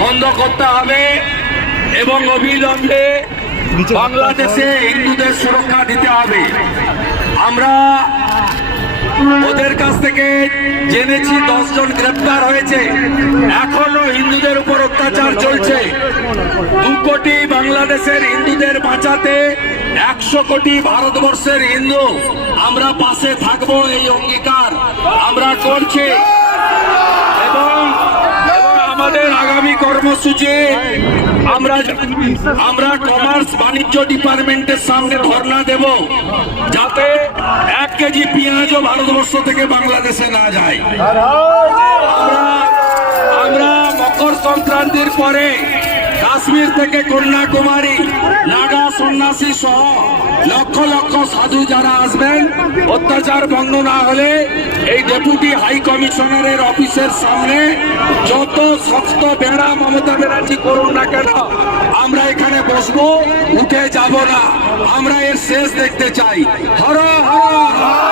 বন্ধ করতে হবে এবং অবিলম্বে বাংলাদেশে হিন্দুদের সুরক্ষা দিতে হবে। আমরা ওদের কাছ থেকে জেনেছি 10 জন গ্রেপ্তার হয়েছে, এখনো হিন্দুদের উপর অত্যাচার চলছে। 2 কোটি বাংলাদেশের হিন্দুদের বাঁচাতে 100 কোটি ভারতবর্ষের হিন্দু আমরা পাশে থাকবো, এই অঙ্গীকার আমরা করছি। এবং আমাদের আগামী কর্মসূচি আমরা কমার্স বাণিজ্য ডিপার্টমেন্টের সামনে ধর্ণা দেব, যাতে 1 কেজি পেঁয়াজও ভারতবর্ষ থেকে বাংলাদেশে না যায়। আমরা মকর সংক্রান্তির পরে কাশ্মীর থেকে কন্যাকুমারী নাগা সন্ন্যাসী সহ লক্ষ লক্ষ সাধু যারা আসবেন, অত্যাচার বন্ধ না হলে এই ডেপুটি হাই কমিশনারের অফিসের সামনে যত শক্ত বেড়া মমতা ব্যানার্জি করুন না কেন, আমরা এখানে বসবো, উঠে যাব না। আমরা এর শেষ দেখতে চাই। হর হর